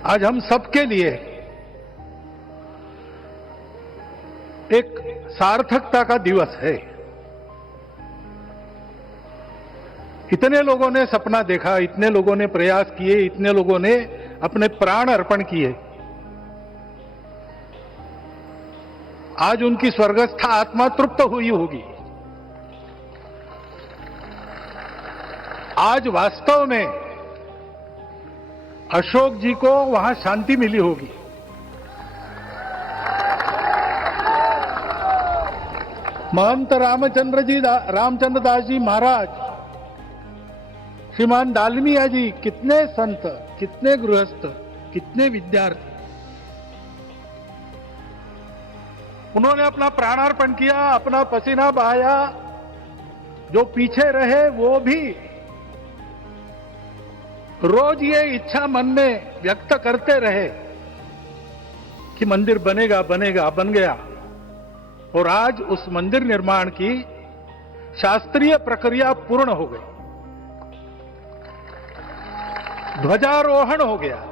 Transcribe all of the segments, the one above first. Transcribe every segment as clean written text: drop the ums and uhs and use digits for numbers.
आज हम सबके लिए एक सार्थकता का दिवस है। इतने लोगों ने सपना देखा, इतने लोगों ने प्रयास किए, इतने लोगों ने अपने प्राण अर्पण किए। आज उनकी स्वर्गस्थ आत्मा तृप्त हुई होगी। आज वास्तव में अशोक जी को वहां शांति मिली होगी। महंत रामचंद्र दास जी महाराज, श्रीमान दालमिया जी, कितने संत, कितने गृहस्थ, कितने विद्यार्थी, उन्होंने अपना प्राणार्पण किया, अपना पसीना बहाया। जो पीछे रहे वो भी रोज ये इच्छा मन में व्यक्त करते रहे कि मंदिर बनेगा बनेगा, बन गया। और आज उस मंदिर निर्माण की शास्त्रीय प्रक्रिया पूर्ण हो गई, ध्वजारोहण हो गया।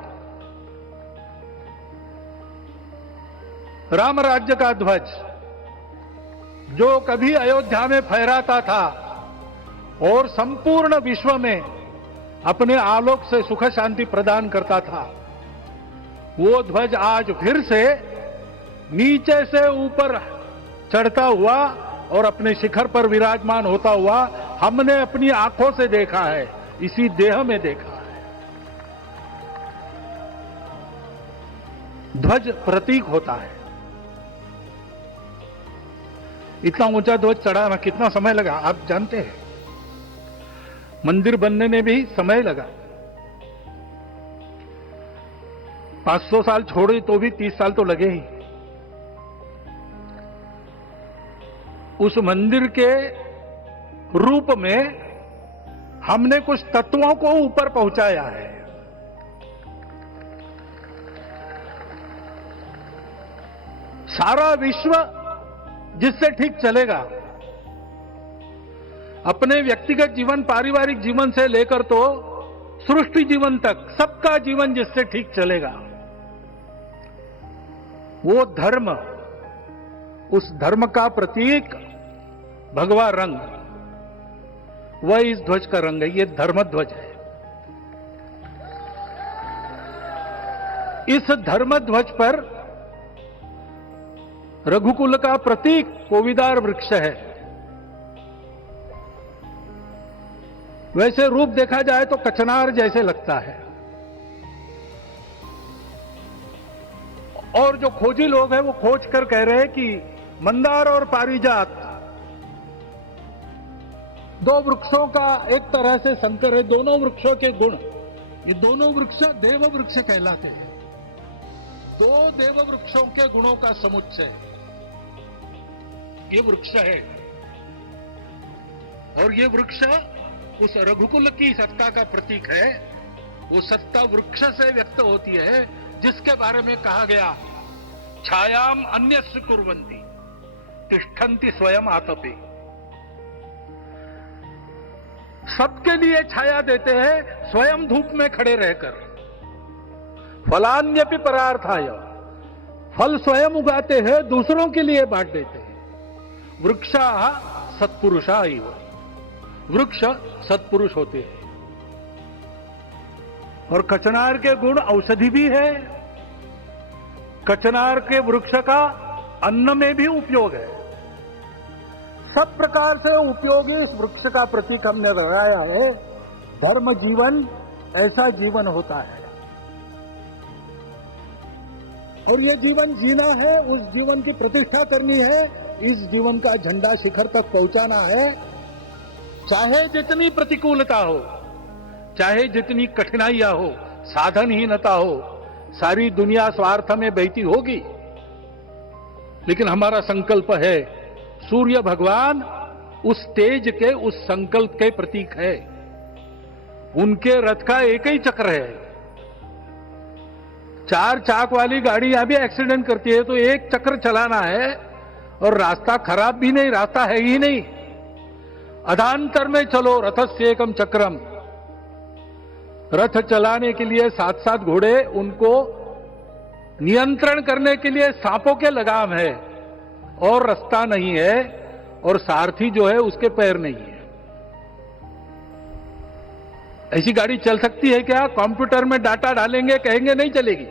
राम राज्य का ध्वज जो कभी अयोध्या में फहराता था और संपूर्ण विश्व में अपने आलोक से सुख शांति प्रदान करता था, वो ध्वज आज फिर से नीचे से ऊपर चढ़ता हुआ और अपने शिखर पर विराजमान होता हुआ हमने अपनी आंखों से देखा है, इसी देह में देखा है। ध्वज प्रतीक होता है। इतना ऊंचा ध्वज चढ़ाना कितना समय लगा आप जानते हैं? मंदिर बनने में भी समय लगा। 500 साल छोड़े तो भी 30 साल तो लगे ही। उस मंदिर के रूप में हमने कुछ तत्वों को ऊपर पहुंचाया है। सारा विश्व जिससे ठीक चलेगा, अपने व्यक्तिगत जीवन, पारिवारिक जीवन से लेकर तो सृष्टि जीवन तक सबका जीवन जिससे ठीक चलेगा, वो धर्म, उस धर्म का प्रतीक भगवा रंग, वह इस ध्वज का रंग है। ये धर्म ध्वज है। इस धर्म ध्वज पर रघुकुल का प्रतीक कोविदार वृक्ष है। वैसे रूप देखा जाए तो कचनार जैसे लगता है। और जो खोजी लोग हैं वो खोज कर कह रहे हैं कि मंदार और पारिजात दो वृक्षों का एक तरह से संकर है। दोनों वृक्षों के गुण, ये दोनों वृक्ष देव वृक्ष कहलाते हैं। दो देव वृक्षों के गुणों का समुच्चय ये वृक्ष है। और ये वृक्ष उस रघुकुल की सत्ता का प्रतीक है। वो सत्ता वृक्ष से व्यक्त होती है, जिसके बारे में कहा गया, छायाम अन्यस्य कुर्वन्ति तिष्ठन्ति स्वयं आतपे। सबके लिए छाया देते हैं, स्वयं धूप में खड़े रहकर। फलान्यपि परार्थाय, फल स्वयं उगाते हैं, दूसरों के लिए बांट देते हैं। वृक्षा सत्पुरुषा इव, वृक्ष सत्पुरुष होते हैं। और कचनार के गुण औषधि भी है। कचनार के वृक्ष का अन्न में भी उपयोग है। सब प्रकार से उपयोगी इस वृक्ष का प्रतीक हमने लगाया है। धर्म जीवन ऐसा जीवन होता है। और ये जीवन जीना है, उस जीवन की प्रतिष्ठा करनी है, इस जीवन का झंडा शिखर तक पहुंचाना है। चाहे जितनी प्रतिकूलता हो, चाहे जितनी कठिनाइयां हो, साधनहीनता हो, सारी दुनिया स्वार्थ में बहती होगी, लेकिन हमारा संकल्प है, सूर्य भगवान उस तेज के, उस संकल्प के प्रतीक है। उनके रथ का एक ही चक्र है। 4 चाक वाली गाड़ी यहां भी एक्सीडेंट करती है तो एक चक्र चलाना है, और रास्ता खराब भी नहीं, रास्ता है ही नहीं। अधांतर में चलो रथस्य एकम चक्रम, रथ चलाने के लिए 7-7 घोड़े, उनको नियंत्रण करने के लिए सांपों के लगाम है, और रास्ता नहीं है, और सारथी जो है उसके पैर नहीं है। ऐसी गाड़ी चल सकती है क्या? कंप्यूटर में डाटा डालेंगे, कहेंगे नहीं चलेगी।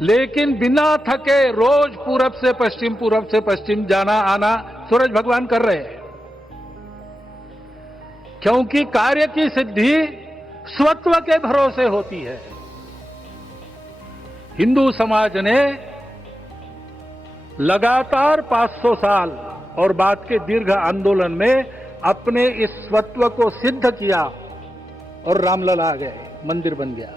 लेकिन बिना थके रोज पूरब से पश्चिम जाना आना सूरज भगवान कर रहे हैं, क्योंकि कार्य की सिद्धि स्वत्व के भरोसे होती है। हिंदू समाज ने लगातार 500 साल और बाद के दीर्घ आंदोलन में अपने इस स्वत्व को सिद्ध किया, और रामलला आ गए, मंदिर बन गया।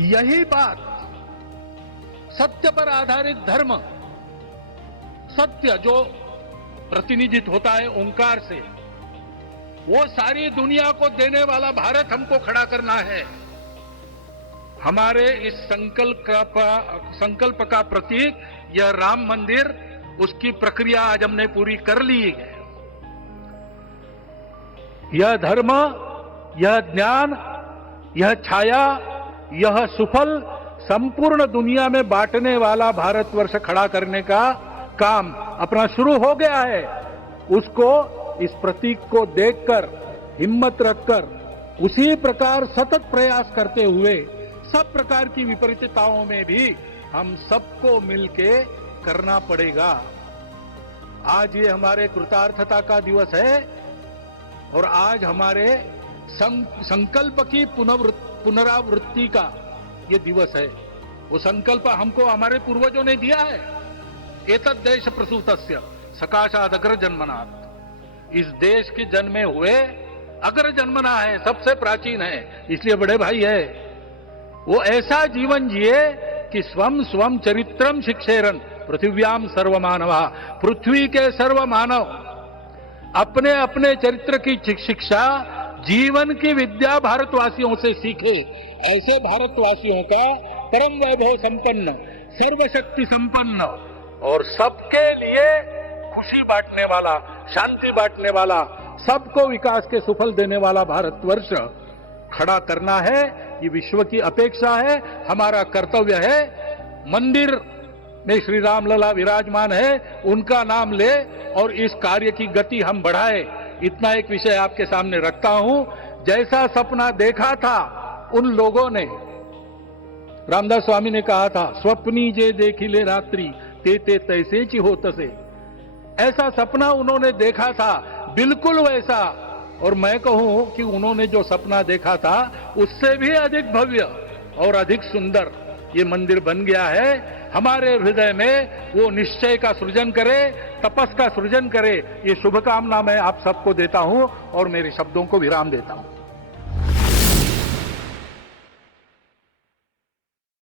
यही बात सत्य पर आधारित धर्म, सत्य जो प्रतिनिधित्व होता है ओंकार से, वो सारी दुनिया को देने वाला भारत हमको खड़ा करना है। हमारे इस संकल्प का प्रतीक यह राम मंदिर, उसकी प्रक्रिया आज हमने पूरी कर ली है। यह धर्म, यह ज्ञान, यह छाया, यह सुफल संपूर्ण दुनिया में बांटने वाला भारतवर्ष खड़ा करने का काम अपना शुरू हो गया है। उसको, इस प्रतीक को देखकर, हिम्मत रखकर, उसी प्रकार सतत प्रयास करते हुए सब प्रकार की विपरीतताओं में भी हम सबको मिलके करना पड़ेगा। आज ये हमारे कृतार्थता का दिवस है, और आज हमारे संकल्प की पुनरावृत्ति का ये दिवस है। वो संकल्प हमको हमारे पूर्वजों ने दिया है। एतद् देश प्रसूतस्य सकाशाद अग्र जन्मनात्। इस देश के जन्मे हुए अग्र जन्मना है, सबसे प्राचीन है, इसलिए बड़े भाई है। वो ऐसा जीवन जिए कि स्वम स्वम चरित्रम शिक्षेरन पृथिव्याम सर्वमानवा। पृथ्वी के सर्व मानव अपने अपने चरित्र की शिक्षा, जीवन की विद्या भारतवासियों से सीखे। ऐसे भारतवासियों का परम वैभव संपन्न, सर्वशक्ति संपन्न और सबके लिए खुशी बांटने वाला, शांति बांटने वाला, सबको विकास के सुफल देने वाला भारतवर्ष खड़ा करना है। ये विश्व की अपेक्षा है, हमारा कर्तव्य है। मंदिर में श्री रामलला विराजमान है, उनका नाम ले और इस कार्य की गति हम बढ़ाए। इतना एक विषय आपके सामने रखता हूं। जैसा सपना देखा था उन लोगों ने, रामदास स्वामी ने कहा था, स्वप्नी जे देखिले रात्रि ते ते तैसे ची हो तसे। ऐसा सपना उन्होंने देखा था, बिल्कुल वैसा। और मैं कहूं कि उन्होंने जो सपना देखा था उससे भी अधिक भव्य और अधिक सुंदर ये मंदिर बन गया है। हमारे हृदय में वो निश्चय का सृजन करे, तपस का सृजन करे, ये शुभकामना मैं आप सबको देता हूं और मेरे शब्दों को विराम देता हूं।